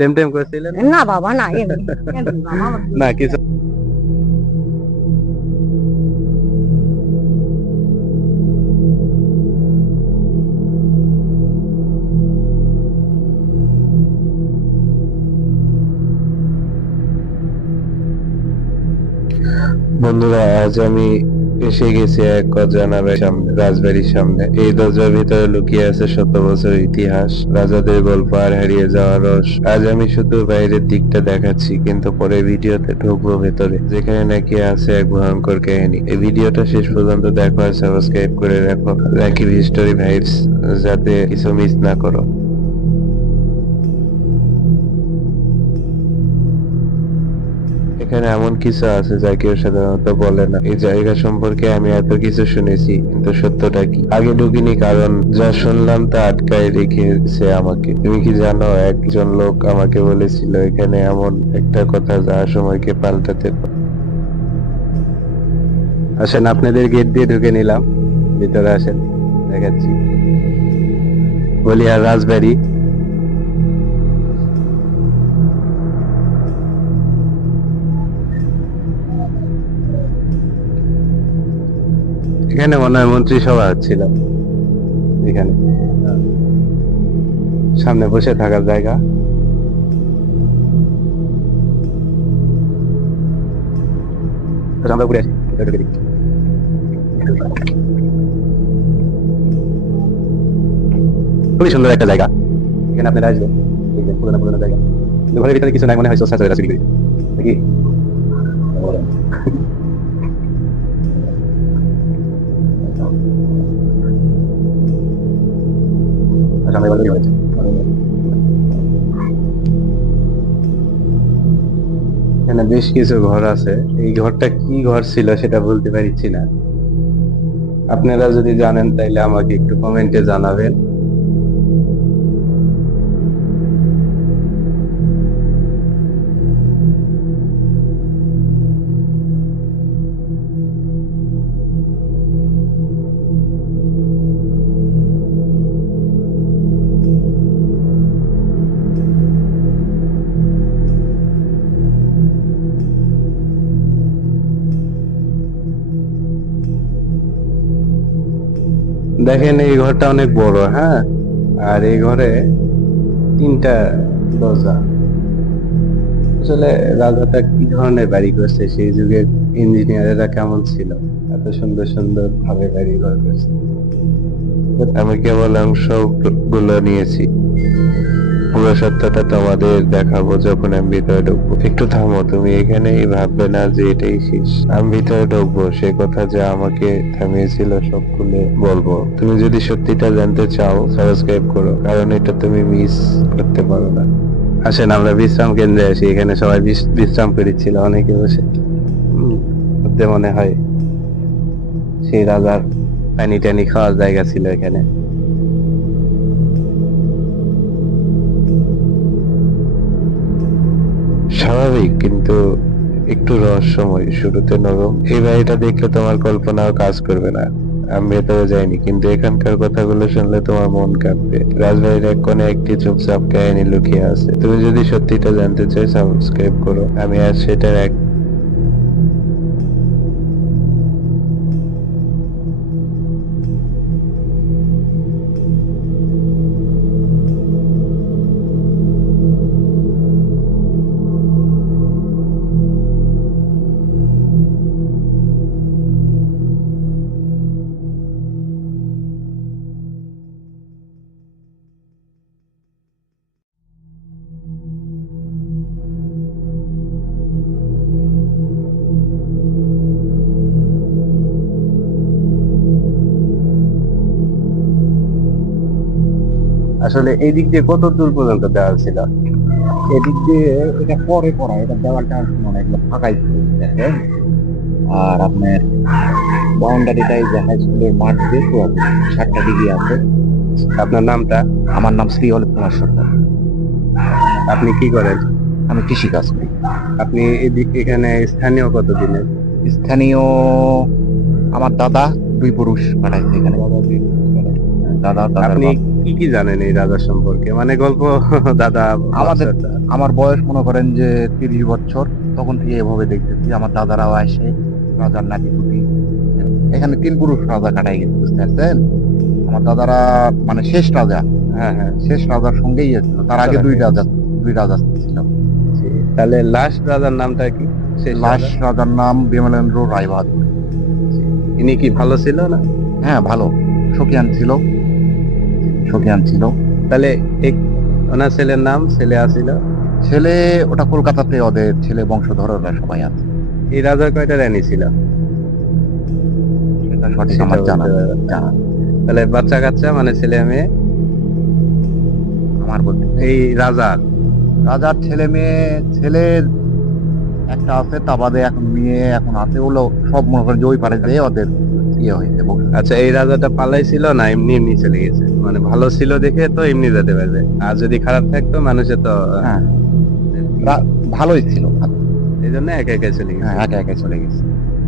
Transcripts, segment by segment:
প্রেম টেম করেছিলেন না বাবা না এমনি এমনি বাবা আমার না কিছু বন্ধুরা আজ আমি এসে গেছে এক অজানার সামনে, রাজবাড়ির সামনে। এই দরজার ভিতরে লুকিয়ে আছে শত বছর ইতিহাস, রাজাদের গল্প আর হারিয়ে যাওয়া রস। আজ আমি শুধু বাইরের দিকটা দেখাচ্ছি, কিন্তু পরে ভিডিওতে ঢুকবো ভেতরে, যেখানে নাকি আছে এক ভয়ঙ্কর কাহিনী। এই ভিডিওটা শেষ পর্যন্ত দেখো আর সাবস্ক্রাইব করে রাখো। রাকিব হিস্টোরি ভাইবস যাতে কিছু মিস না করো। এখানে এমন কিছু আছে যা কেউ সাধারণত বলে না। এই জায়গা সম্পর্কে আমি এত কিছু শুনেছি, কিন্তু সত্যটা কি? আগে ঢুকিনি, কারণ যা শুনলাম তা আটকায় রেখেছে আমাকে। তুমি কি জানো, একজন লোক আমাকে বলেছিল, এখানে এমন একটা কথা যা সময়কে পাল্টাতে পারে। আসেন, আপনাদের গেট দিয়ে ঢুকে নিলাম। ভিতরে আসেন, দেখাচ্ছি। বলিয়ার রাজবাড়ি? এখানে মনে হয় মন্ত্রিসভা হচ্ছিল। এখানে। সামনে বসে থাকার জায়গা। আমরা ঘুরে আসি। খুবই সুন্দর একটা জায়গা। এখানে আপনারা আসবেন। দেখবেন পুরোনো পুরোনো জায়গা। ঘরের ভিতরে কিছু নাই, মনে হয় সোসা চলে আসবে সামনে বলে দিয়েছে এখানে বেশ কিছু ঘর আছে। এই ঘরটা কি ঘর ছিল সেটা বলতে পারছি না। আপনারা যদি জানেন তাইলে আমাকে একটু কমেন্টে জানাবেন। দেখেন এই ঘরটা অনেক বড় হ্যাঁ? আর এই ঘরে তিনটা দরজা। আসলে রাজাটা কি ধরনের বাড়ি করছে? সেই যুগের ইঞ্জিনিয়ারেরা কেমন ছিল? এত সুন্দর সুন্দর ভাবে বাড়ি ঘর করছে। আমি কেবল অংশগুলো নিয়েছি। পুরো সত্যটা তোমাদের দেখাবো যখন আমি ভিতরে ঢুকবো। একটু থামো, তুমি এখানেই ভাববে না যে এটাই শেষ। আমি ভিতরে ঢুকবো, সে কথা যা আমাকে থামিয়েছিল সব খুলে বলব। তুমি যদি সত্যিটা জানতে চাও, সাবস্ক্রাইব করো, কারণ এটা তুমি মিস করতে পারো না। আসেন, আমরা বিশ্রাম কেন্দ্রে আসি। এখানে সবাই বিশ- বিশ্রাম করেছিল অনেকে বসে। মনে হয় সেই রাজার পানি টানি খাওয়ার জায়গা ছিল এখানে। স্বাভাবিক, কিন্তু একটু রহস্যময়, শুরুতে নরম। এই বাড়িটা দেখলে তোমার কল্পনাও কাজ করবে না। আমি ভেতরে যাইনি, কিন্তু এখানকার কথাগুলো শুনলে তোমার মন কাঁপবে। রাজবাড়ির এক কোণে একটি চুপচাপ কাহিনী লুকিয়ে আছে। তুমি যদি সত্যিটা জানতে চাই সাবস্ক্রাইব করো। আমি আর সেটার এক আসলে এই দিক দিয়ে কত দূর পর্যন্ত দেওয়া ছিল? এদিক দিয়ে এটা পরে পড়া এটা দেওয়ালটা মানে এগুলো ফাঁকাই আর আপনার বাউন্ডারিটা এই যে হাই স্কুলের মাঠ দিয়ে সাতটা ডিগ্রি আছে। আপনার নামটা? আমার নাম শ্রী অলিপ কুমার সরকার আপনি কি করেন? আমি কৃষি কাজ করি। আপনি এখানে স্থানীয় কত দিনের? স্থানীয় আমার দাদা দুই পুরুষ পাঠাইছে এখানে। দাদা দাদা আপনি কি কি জানেন এই রাজার সম্পর্কে? মানে গল্প দাদা আমাদের- আমার বয়স মনে করেন যে তিরিশ বছর তখন থেকে এভাবে দেখতেছি। আমার দাদারাও আসে রাজার নাতি পুতি। এখানে তিন পুরুষ রাজা কাটাই গেছে বুঝতে পারছেন আমার দাদারা মানে শেষ রাজা। হ্যাঁ হ্যাঁ শেষ রাজার সঙ্গেই ছিল তার আগে দুই রাজা দুই রাজা ছিল। তাহলে লাস্ট রাজার নামটা কি? লাশ রাজার নাম বিমলেন্দ্র রায়বাহাদুর। ইনি কি ভালো ছিল না? হ্যাঁ ভালো। সুখিয়ান ছিল। সকিয়ান ছিল তাহলে এক ওনার ছেলের নাম ছেলে আসিল ছেলে ওটা কলকাতাতে ওদের ছেলে বংশধররা সবাই আছে। এই রাজার কয়টা রানী ছিল? সেটা সঠিক আমার জানা বলতে পারবেন না। জানা তাহলে বাচ্চা কাচ্চা মানে ছেলে মেয়ে? আমার বলতে এই রাজার রাজার ছেলে মেয়ে ছেলের একটা আছে তা বাদে এখন মেয়ে এখন আছে। ওগুলো সব মনে করেন যে ওই পারে যে ওদের ইয়ে হয়েছে বংশ। আচ্ছা এই রাজাটা পালাইছিল না এমনি এমনি চলে গেছে? মানে ভালো ছিল দেখে তো এমনি যেতে পারবে। আর যদি খারাপ থাকতো মানুষে তো হ্যাঁ। ভালোই ছিল। এই জন্য একে একে চলে গেছে। হ্যাঁ একে একে চলে গেছে।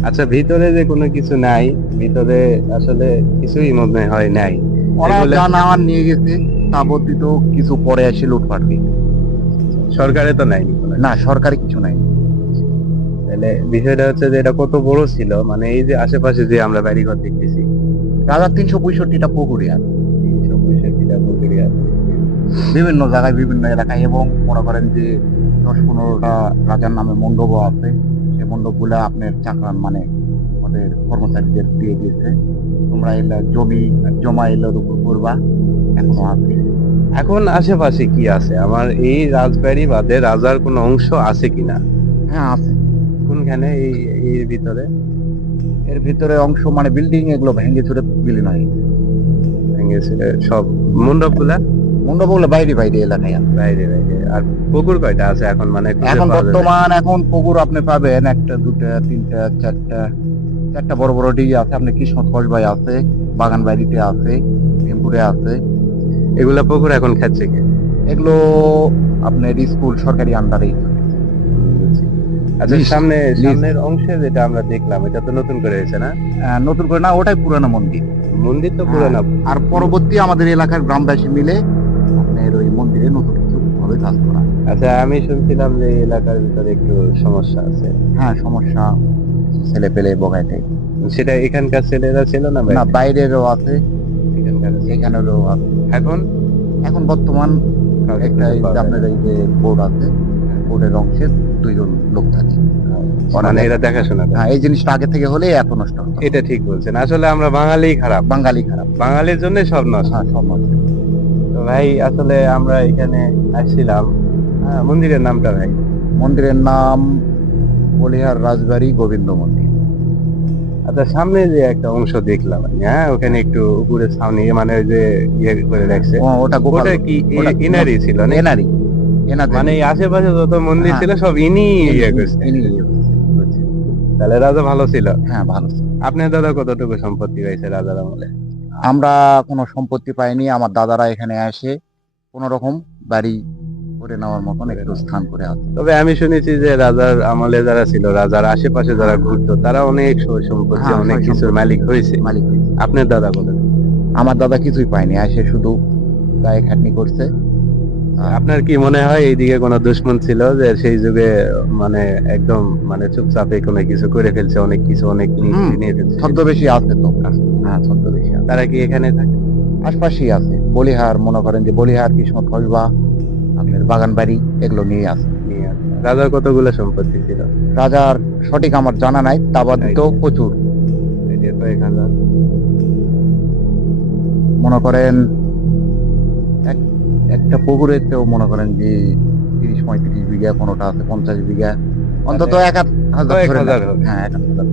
আচ্ছা ভিতরে যে কোনো কিছু নাই ভিতরে আসলে কিছুই মনে হয় নাই। ওরা যা নেওয়ার নিয়ে গেছে তাবতীত কিছু পরে এসে লুটপাট। সরকারে তো নাই। না সরকারি কিছু নাই। তাহলে বিষয়টা হচ্ছে যে এটা কত বড় ছিল মানে এই যে আশেপাশে যে আমরা বাড়িঘর দেখতেছি রাজার তিনশো পঁয়ষট্টিটা পুকুরি আছে। তিনশো পঁয়ষট্টিটা পুকুরি আছে। বিভিন্ন জায়গায় বিভিন্ন এলাকায় এবং মনে করেন যে দশ পনেরোটা রাজার নামে মণ্ডপও আছে। সেই মণ্ডপগুলো আপনার চাকরান মানে আমাদের কর্মচারীদের দিয়ে দিয়েছে। তোমরা এলে জমি জমা এলোর উপর করবা। এখনও আছে। এখন আশেপাশে কি আছে? আমার এই রাজবাড়ি বাদে রাজার কোনো অংশ আছে কিনা? হ্যাঁ আছে। কোনখানে এই এর ভিতরে। এর ভিতরে অংশ মানে বিল্ডিং এগুলো ভেঙে চুরে বিলীন হয়ে। গেছে ভেঙেছিল সব মণ্ডপগুলা মণ্ডপগুলো বাইরে বাইরে এলাকায় বাইরে বাইরে। আর পুকুর কয়টা আছে এখন? মানে এখন বর্তমান এখন পুকুর আপনি পাবেন একটা দুটা তিনটা চারটা চারটা বড় বড় ডিগি আছে। আপনি কৃষ্ণ কসবাই আছে বাগান বাড়িতে আছে টেম্পুরে আছে। এগুলা পুকুর এখন খাচ্ছে কে? এগুলো আপনার স্কুল সরকারি আন্ডারেই। আচ্ছা সামনে সামনের অংশে যেটা আমরা দেখলাম এটা তো নতুন করে হয়েছে না? নতুন করে না ওটাই পুরানো মন্দির। মন্দির তো পুরোনো। আর পরবর্তী আমাদের এলাকার গ্রামবাসী মিলে আপনার ওই মন্দিরে নতুন কিছু ভাবে কাজ করা। আচ্ছা আমি শুনছিলাম যে এলাকার ভিতরে একটু সমস্যা আছে। হ্যাঁ সমস্যা ছেলে পেলে বগাইতে। সেটা এখানকার ছেলেরা ছিল না না বাইরেরও আছে। এখানকার এখানেরও আছে। এখন? এখন বর্তমান একটা আপনার এই যে বোর্ড আছে। বোর্ডের অংশে দুইজন লোক থাকে। মানে এরা দেখাশোনা হ্যাঁ এই জিনিসটা আগে থেকে হলে এত নষ্ট হতো। এটা ঠিক বলছেন। আসলে আমরা বাঙালি খারাপ। বাঙালি খারাপ। বাঙালির জন্য সব নষ্ট। হ্যাঁ সব নষ্ট। তো ভাই আসলে আমরা এখানে আসছিলাম। হ্যাঁ মন্দিরের নামটা ভাই? মন্দিরের নাম বলিহার রাজবাড়ি গোবিন্দ মন্দির। আচ্ছা সামনে যে একটা অংশ দেখলাম হ্যাঁ ওখানে একটু উপরে ছাউনি মানে ওই যে ইয়ে করে রাখছে। ওটা গোপাল ওটা কি ইনারি ছিল এনারি এনাদের মানে আশেপাশে যত মন্দির হ্যাঁ। ছিল সব ইনি ইয়ে করছে। ইনি। তাহলে রাজা ভালো ছিল? হ্যাঁ ভালো আপনার দাদা কতটুকু সম্পত্তি পাইছে রাজার আমলে? আমরা কোনো সম্পত্তি পাইনি আমার দাদারা এখানে আসে কোন রকম বাড়ি করে নেওয়ার মতন একটু স্থান করে আছে তবে আমি শুনেছি যে রাজার আমলে যারা ছিল রাজার আশেপাশে যারা ঘুরতো তারা অনেক সম্পত্তি হ্যাঁ, অনেক কিছুর মালিক হয়েছে। মালিক হয়েছে। আপনার দাদা কত আমার দাদা কিছুই পায়নি আসে শুধু গায়ে খাটনি করছে। আপনার কি মনে হয় এইদিকে কোনো দুশ্মন ছিল যে সেই যুগে মানে একদম মানে চুপচাপে কোনো কিছু করে ফেলছে অনেক কিছু অনেক নিয়ে ফেলছে? ছদ্মবেশী আছে তো। হ্যাঁ ছদ্মবেশী তারা কি এখানে থাকে? আশপাশেই আছে। বলিহার মনে করেন যে বলিহার কৃষ্ণ কসবা আপনার বাগান বাড়ি এগুলো নিয়ে আছে। রাজার কতগুলো সম্পত্তি ছিল? রাজার সঠিক আমার জানা নাই তা তো প্রচুর মনে করেন এক- একটা পুকুরেতেও মনে করেন যে তিরিশ পঁয়ত্রিশ বিঘা কোনোটা আছে পঞ্চাশ বিঘা। অন্তত এক হাজার। হ্যাঁ এক হাজার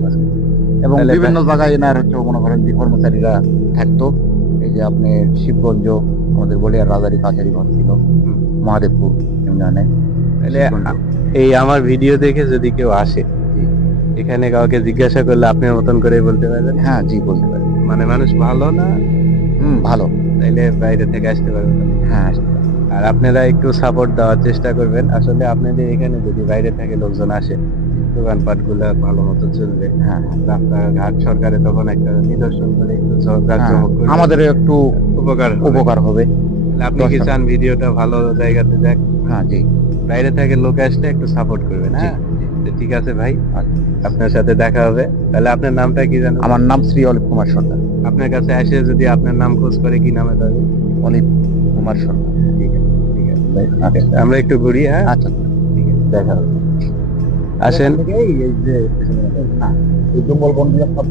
এবং বিভিন্ন জায়গায় এনার হচ্ছে মনে করেন যে কর্মচারীরা থাকতো। এই যে আপনি শিবগঞ্জ আমাদের বলিয়ার রাজারি কাছারি ঘর ছিল। মহাদেবপুর ইউনিয়নে এই আমার ভিডিও দেখে যদি কেউ আসে এখানে কাউকে জিজ্ঞাসা করলে আপনার মতন করে বলতে পারবেন? হ্যাঁ জি বলতে পারেন। মানে মানুষ ভালো না? ভালো। তাইলে বাইরে থেকে আসতে পারবেন। হ্যাঁ আর আপনারা একটু সাপোর্ট দেওয়ার চেষ্টা করবেন। আসলে আপনাদের এখানে যদি বাইরে থেকে লোকজন আসে ভালো মতো চলবে। হ্যাঁ। রাস্তাঘাট সরকারে তখন একটা নিদর্শন করে একটু জাঁকজমক আমাদের একটু উপকার হবে। উপকার হবে। আপনি কি চান ভিডিওটা ভালো জায়গাতে যাক? হ্যাঁ জি। বাইরে থেকে লোক আসলে একটু সাপোর্ট করবেন হ্যাঁ? ঠিক আছে ভাই। আপনার সাথে দেখা হবে। তাহলে আপনার নামটা কি জানো আমার নাম শ্রী অলিপ কুমার সরকার আপনার কাছে আসে যদি আপনার নাম খোঁজ করে কি নামে তবে অলিপ কুমার সরকার ঠিক আছে ঠিক আছে। আচ্ছা। আমরা একটু ঘুরি হ্যাঁ? আচ্ছা। ঠিক আছে দেখা হবে। আসেন। এই যে না এই জঙ্গল বন দিয়ে সব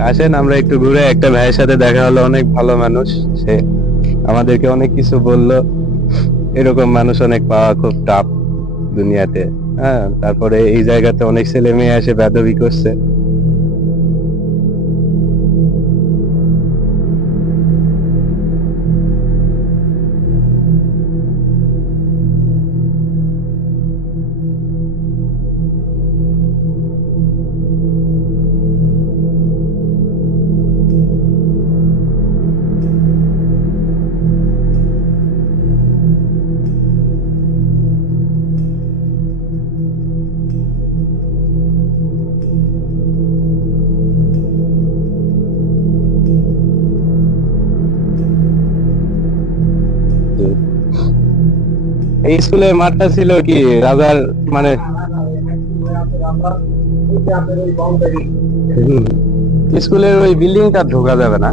আসেন আমরা একটু ঘুরে একটা ভাইয়ের সাথে দেখা হলো অনেক ভালো মানুষ। সে আমাদেরকে অনেক কিছু বলল। এরকম মানুষ অনেক পাওয়া খুব টাফ দুনিয়াতে। হ্যাঁ তারপরে এই জায়গাতে অনেক ছেলে মেয়ে এসে বেদবি করছে। স্কুলের মাঠটা ছিল কি রাজার মানে স্কুলের ওই বিল্ডিংটা ঢোকা যাবে না?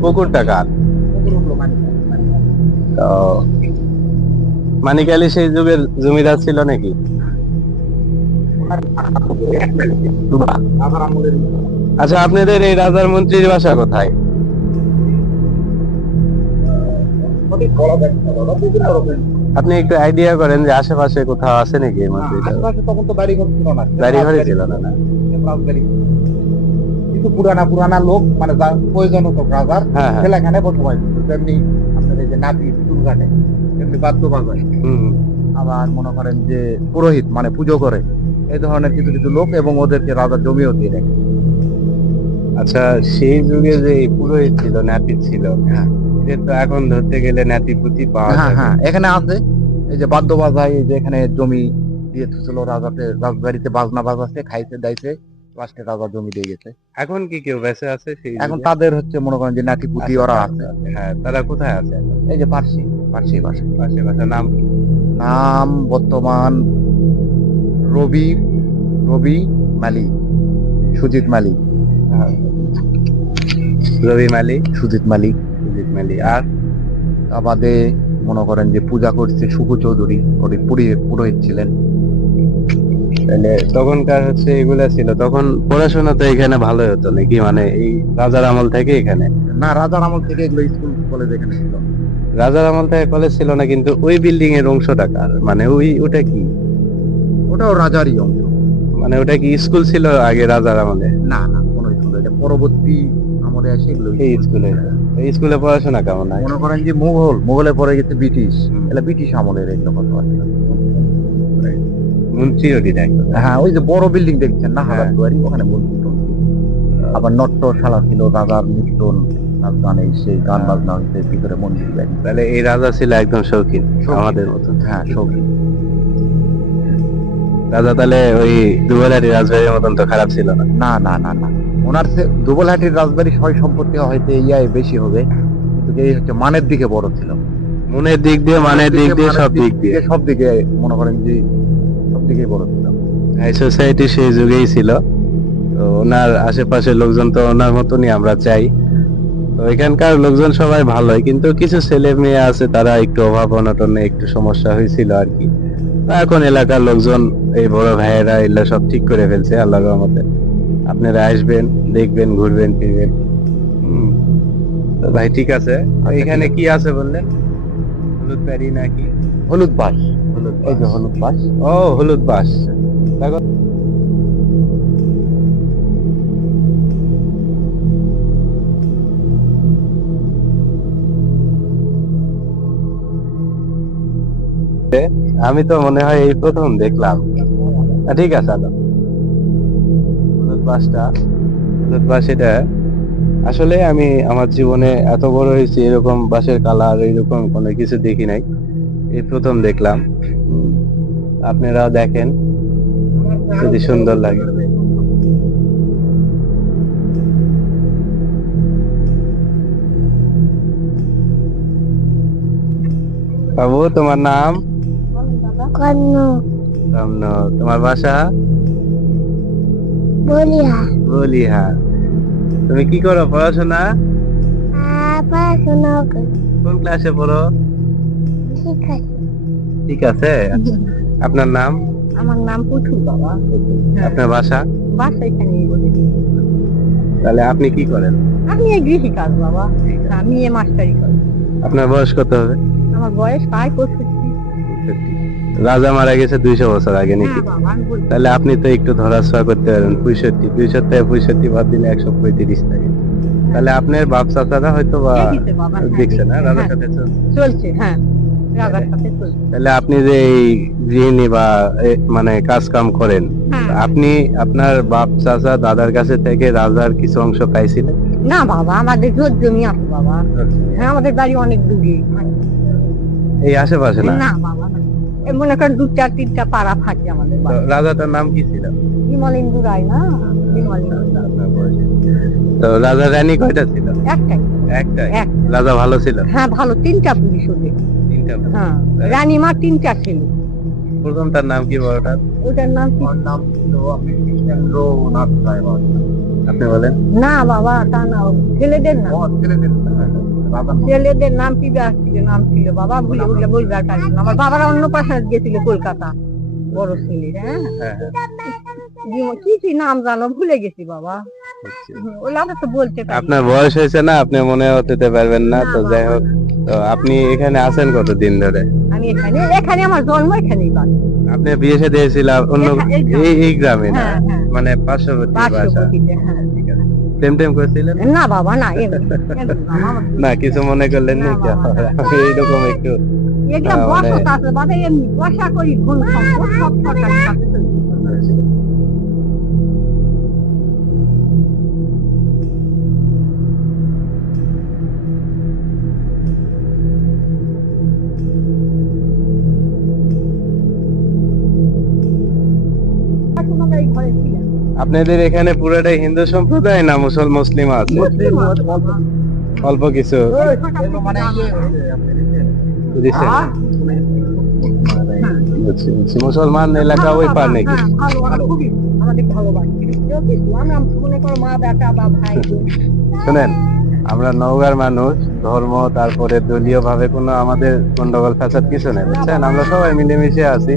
পুকুরটা কার? মানিক আলী সেই যুগের জমিদার ছিল নাকি? আচ্ছা আপনাদের এই রাজার মন্ত্রীর বাসা কোথায়? আপনি একটু আইডিয়া করেন যে আশেপাশে কোথাও আছে নাকি এই তখন তো বাড়ি ঘর ছিল না। বাড়ি ছিল না না। রাজবাড়ি পুরানা পুরানা লোক মানে প্রয়োজন হতো রাজার হ্যাঁ হ্যাঁ। সেখানে বসবাস করতো। তেমনি আপনার যে নাতি বাদ্য বাজায় আবার মনে করেন যে পুরোহিত মানে পুজো করে এই ধরনের কিছু কিছু লোক এবং ওদেরকে রাজার জমিও দিয়ে দেয়। আচ্ছা সেই যুগে যে পুরোহিত ছিল নাপিত ছিল হ্যাঁ। তো এখন ধরতে গেলে নাতি পুতি পাওয়া হ্যাঁ হ্যাঁ এখানে আছে এই যে বাদ্য বাজায় এই যে এখানে জমি দিয়ে ছিল রাজাতে রাজবাড়িতে বাজনা বাজাচ্ছে খাইছে দাইছে লাস্টে রাজা জমি দিয়ে গেছে। এখন কি কেউ বেঁচে আছে সেই এখন তাদের হচ্ছে মনে করেন যে নাতি পুতি আচ্ছা, ওরা আছে। হ্যাঁ তারা কোথায় আছে এই যে পার্সি। পার্সি ভাষা পাশে বাসা নাম কি নাম বর্তমান রবি রবি মালি সুজিত মালি। রবি মালিক সুজিত মালি সুজিত মালিক আর তা বাদে মনে করেন যে পূজা করছে সুকু চৌধুরী পুরোহিত ছিলেন। তাহলে তখনকার হচ্ছে এগুলা ছিল তখন পড়াশোনা তো এখানে ভালো হতো নাকি? মানে এই রাজার আমল থেকে এখানে? না রাজার আমল থেকে এগুলো স্কুল কলেজ এখানে ছিল। রাজার আমল থেকে কলেজ ছিল না কিন্তু ওই বিল্ডিং এর অংশটা কার? মানে ওই ওটা কি? ওটাও রাজারই অংশ। মানে ওটা কি স্কুল ছিল আগে রাজার আমলে? না না কোনো স্কুল এটা পরবর্তী আমলে আসে এগুলো এই স্কুলে এই স্কুলে পড়াশোনা কেমন হয়? মনে করেন যে মুঘল মুঘলে পরে গেছে ব্রিটিশ। এটা ব্রিটিশ আমলের এগুলো কথাবার্তা মন্ত্রী হ্যাঁ ওই যে বড় বিল্ডিং দেখছেন না হ্যাঁ। হাজার দুয়ারি ওখানে মন্ত্রী। আবার নট্যশালা ছিল রাজার নাচ গান এই সেই গান। বাজনা ভিতরে মন্দির তাহলে এই রাজা ছিল একদম শৌখিন শৌখিন। আমাদের মতো। হ্যাঁ সবই রাজা তাহলে ওই দুবেলাটি রাজবাড়ির মতন তো খারাপ ছিল না? না না না না। ওনার সে দুবলহাটির রাজবাড়ি সয় সম্পত্তি হয়তো ইয়ায় বেশি হবে কিন্তু এই হচ্ছে মানের দিকে বড় ছিল। মনের দিক দিয়ে মানের দিক দিয়ে সব দিক দিয়ে। সব দিকে মনে করেন যে সব দিকে বড় ছিল। হাই সোসাইটি সেই যুগেই ছিল। তো ওনার আশেপাশের লোকজন তো ওনার মতনই আমরা চাই। তো এখানকার লোকজন সবাই ভালোই কিন্তু কিছু ছেলে মেয়ে আছে তারা একটু অভাব অনটনে একটু সমস্যা হয়েছিল আর কি। এখন এলাকার লোকজন এই বড় ভাইয়েরা এগুলা সব ঠিক করে ফেলছে আল্লাহ রহমতে। আপনারা আসবেন দেখবেন ঘুরবেন ফিরবেন। হুম। ভাই ঠিক আছে? এখানে কি আছে বললেন? হলুদ প্যারি নাকি? হলুদ বাস হলুদ এই যে হলুদ বাস ও হলুদ বাস আমি তো মনে হয় এই প্রথম দেখলাম। ঠিক আছে আলো বাসটা আসলে আমি আমার জীবনে এত বড় হয়েছি, এরকম বাসের কালার এরকম কোনো কিছু দেখি নাই। এই প্রথম দেখলাম। আপনারাও দেখেন, যদি সুন্দর লাগে। বাবু, তোমার নাম? তোমার বাসা তুমি কি করো? পড়াশোনা? পড়াশোনা কোন ক্লাসে পড়ো? ঠিক আছে ঠিক আছে। আপনার নাম? আমার নাম পুতুল বাবা। আপনার বাসা বলি তাহলে আপনি কি করেন? আমি গৃহী কাজ বাবা। আমি এ মাস্টারি করি। আপনার বয়স কত হবে? আমার বয়স প্রায় পঁয়ষট্টি। রাজা মারা গেছে দুইশো বছর আগে নাকি? হ্যাঁ তাহলে আপনি তো একটু ধরাছোঁয়া করতে পারেন। পঁয়ষট্টি পঁয়ষট্টি থেকে পঁয়ষট্টি বাদ দিলে একশো পঁয়ত্রিশ থাকে। তাহলে আপনার বাপ চাচারা হয়তো বা দেখিছে হ্যাঁ, দেখছে না? রাজার হ্যাঁ, সাথে চলছে। চলছে হ্যাঁ। তাহলে আপনি যে এই গৃহিণী বা মানে কাজ কাম করেন হ্যাঁ। আপনি আপনার বাপ চাচা দাদার কাছে থেকে রাজার কিছু অংশ পাইছিলেন? না বাবা আমাদের জোর জমি আছে বাবা। হ্যাঁ আমাদের বাড়ি অনেক দূরে। এই আশেপাশে না? না বাবা মনে করেন দু চার তিনটা পাড়া ফাঁকি আমাদের রাজাটার নাম কি ছিল? হিমালয়েন্দু রায় না? আপনার বয়সে। তো রাজা রানী কয়টা ছিল? একটাই। একটাই? এক। রাজা ভালো ছিল? হ্যাঁ ভালো। তিনটা পুলিশ ওদের। তিনটা হ্যাঁ রানীমা তিনটা ছিল। প্রথম তার নাম কি বড়টার ওটার নাম কি? নাম ছিল রায় আপনি বলেন। না বাবা তা না ছেলেদের নাম ছেলেদের রাজা ছেলেদের নাম কি ছিল নাম ছিল বাবা ভুলে ভুলে বলবার পারি আমার বাবারা অন্য পাশে গেছিল কলকাতা বড় ছেলে হ্যাঁ? জীবন- কি কি নাম জানো? ভুলে গেছি বাবা। বুঝছি। হুম, ওগুলো আমরা তো বলতে পারি। আপনার বয়স হয়েছে না? আপনি মনে হতে পারবেন না? তো যাই হোক তো আপনি এখানে আছেন কতদিন ধরে? আমি এখানে এখানে আমার জন্ম এখানেই বাস আপনি বিয়ে সাথে দিয়েছিলাম অন্য এই গ্রামে। না? হ্যাঁ হ্যাঁ। মানে পার্শ্ববর্তী বাসা। ঠিক আছে। প্রেম টেম করেছিলেন না বাবা না না কিছু মনে করলেন না, এইরকম একটু বসা করি আপনাদের এখানে পুরোটাই হিন্দু সম্প্রদায় না মুসল মুসলিম আছে? অল্প কিছু। মুসলমান এলাকা ওই পার নাকি। শুনেন আমরা নওগাঁর মানুষ, ধর্ম, তারপরে দলীয় ভাবে কোনো আমাদের গন্ডগোল, ফ্যাসাদ কিছু নেই, বুঝছেন? আমরা সবাই মিলেমিশে আছি।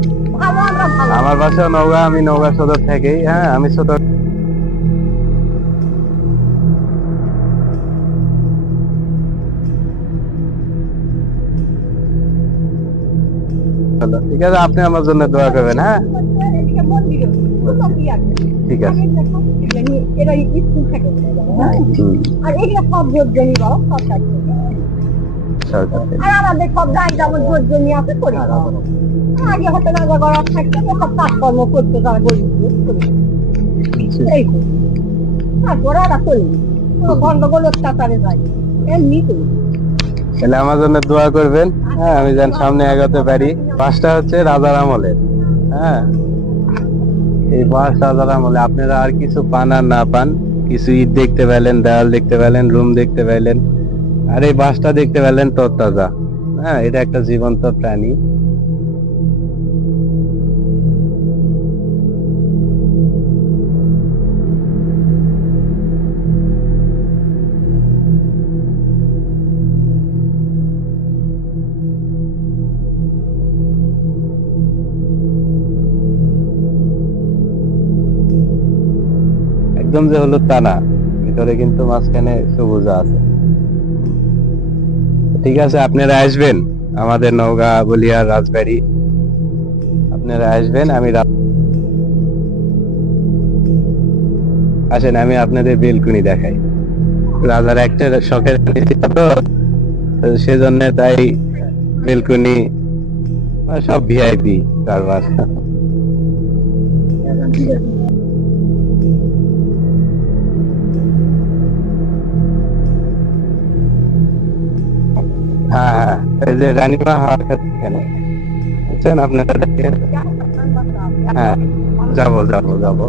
আমরা বাসা নওগাঁ, আমি নওগাঁ সদর থেকেই হ্যাঁ আমি ছোট ঠিক আছে, আপনি আমার জন্য দোয়া করবেন হ্যাঁ? ঠিক আছে। হ্যাঁ? আর এগুলা সব ভোট জমি বাবা, সব সরকার আর আমাদের সব যেমন ভোট জমি আছে করি। আগে রাজা গড়া থাকতো সব কাজকর্ম করতে তারা গরিব এই তারপরে ওরা কোনো গন্ডগোল অত্যাচারে যায় এমনি করি। তাহলে আমার জন্য দোয়া করবেন হ্যাঁ? আমি যেন সামনে এগোতে পারি। বাসটা হচ্ছে রাজার আমলের হ্যাঁ? এই বাস রাজার আমলে আপনারা আর কিছু পান আর না পান, কিছু ইট দেখতে পেলেন, দেওয়াল দেখতে পেলেন, রুম দেখতে পেলেন, আর এই বাসটা দেখতে পেলেন তরতাজা। হ্যাঁ এটা একটা জীবন্ত প্রাণী। একদম যে হলুদ তা না ভিতরে কিন্তু মাঝখানে সবুজ আছে। ঠিক আছে, আপনারা আসবেন আমাদের নওগাঁ বলিয়ার রাজবাড়ি। আপনারা আসবেন, আমি আসেন, আমি আপনাদের বেলকুনি দেখাই। রাজার একটা শখের সেজন্য তাই বেলকুনি, সব ভিআইপি কারবার হ্যাঁ হ্যাঁ হ্যাঁ। যাব যাব যাব।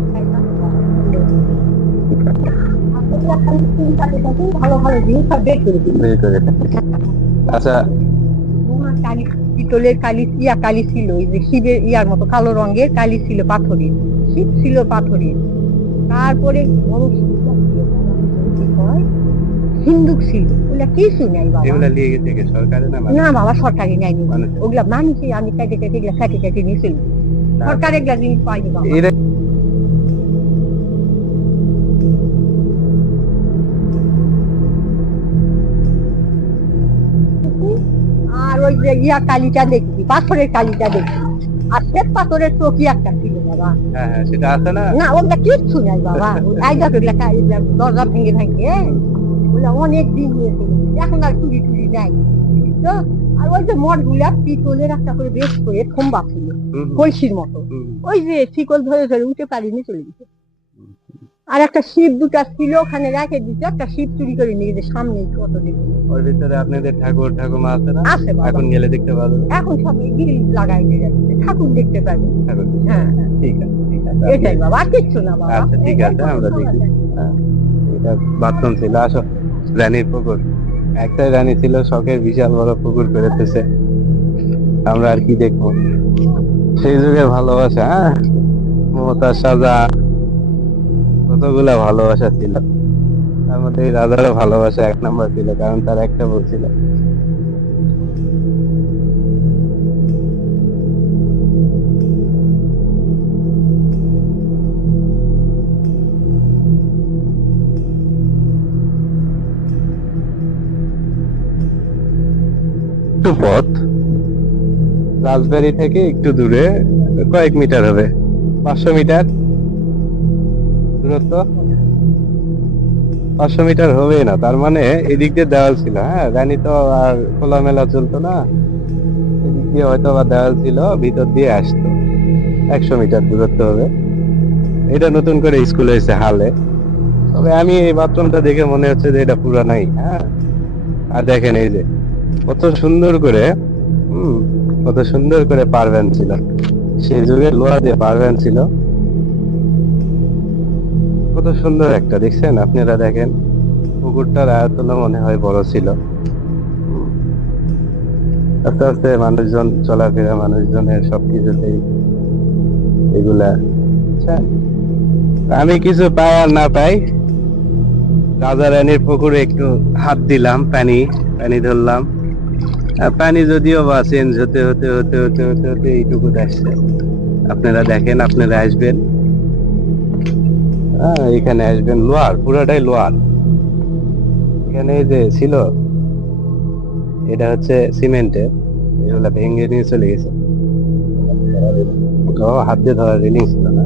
পিতলের কালি ইয়া কালি ছিল ওই যে শিবের ইয়ার কালো রঙের কালি ছিল পাথরের শিব ছিল পাথরের তারপরে বড় ছিল, কি হিন্দুক ছিল ওগুলা কিছু নাই বাবা? এগুলা নিয়ে গেছে কে? সরকারে না না বাবা সরকারি নেয়নি। ওগুলা মানুষই আমি কাটে কাটে এগুলা কাটে কাটে নিয়েছিল সরকার এগুলা জিনিস পাইনি বাবা। আর ওই যে ইয়া কালিটা দেখছি পাথরের কালিটা দেখছি আর শ্বেত পাথরের চোখি একটা ছিল বাবা। হ্যাঁ হ্যাঁ সেটা আছে না? না ওগুলা কিচ্ছু নাই বাবা। দরজা ভেঙে ভেঙে ওগুলা অনেক দিন নিয়ে চলে গেছে। এখন আর চুরি টুরি নাই। তো আর ওই যে মঠগুলা পিতলের একটা করে বেশ করে খম্বা ছিল কলসির মতো। ওই যে শিকল ধরে ধরে উঠে পারিনি চলে গেছে। আর একটা শিব দুটা ছিল ওখানে রেখে দিতে একটা শিব চুরি করে নিয়ে গেছে সামনে কত ওর ভিতরে আপনাদের ঠাকুর ঠাকুমা আছে না? আছে এখন গেলে দেখতে পাবেন এখন সব গিল লাগাই দিয়ে যাচ্ছে ঠাকুর দেখতে পাবে। ঠাকুর হ্যাঁ। ঠিক আছে ঠিক আছে। এটাই বাবা আর কিচ্ছু না বাবা। আচ্ছা, ঠিক আছে, আমরা দেখি। হ্যাঁ, এটা বাথরুম ছিল আসো। রানীর পুকুর। একটাই রানী ছিল, শখের বিশাল বড় পুকুর পেরেতেছে আমরা আর কি দেখব? সেই যুগের ভালোবাসা হ্যাঁ? মমতা, সাজা, কতগুলা ভালোবাসা ছিল। তার মধ্যে রাজারও ভালোবাসা এক নম্বর ছিল, কারণ তার একটা বলছিল একটু পথ রাজবাড়ি থেকে একটু দূরে, কয়েক মিটার হবে। পাঁচশো মিটার। দূরত্ব? পাঁচশো মিটার হবে না। তার মানে এদিক দিয়ে দেওয়াল ছিল হ্যাঁ? রানী তো আর খোলামেলা চলতো না। এদিক দিয়ে হয়তো বা দেওয়াল ছিল, ভিতর দিয়ে আসতো। একশো মিটার দূরত্ব হবে। এটা নতুন করে স্কুল হয়েছে হালে। তবে আমি এই বাথরুমটা দেখে মনে হচ্ছে যে এটা পুরানাই হ্যাঁ? আর দেখেন এই যে কত সুন্দর করে, হম, কত সুন্দর করে পারভেন ছিল। সেই যুগে লোহা দিয়ে পারভেন ছিল। কত সুন্দর একটা, দেখছেন? আপনারা দেখেন, পুকুরটার আয়তন মনে হয় বড় ছিল। আস্তে আস্তে মানুষজন, চলাফেরা মানুষজনের সবকিছুতেই এগুলা। বুঝছেন? আমি কিছু পাই আর না পাই। রাজা রানীর পুকুরে একটু হাত দিলাম, পানি পানি ধরলাম। পানি যদিও বা চেঞ্জ হতে হতে হতে হতে হতে হতে এইটুকু আসছে। আপনারা দেখেন, আপনারা আসবেন। হ্যাঁ এখানে আসবেন লোয়ার, পুরাটাই লোয়ার। এখানে যে ছিল, এটা হচ্ছে সিমেন্টের ভেঙে নিয়ে চলে গেছে। হাত দিয়ে ধরা রেলিং ছিল না।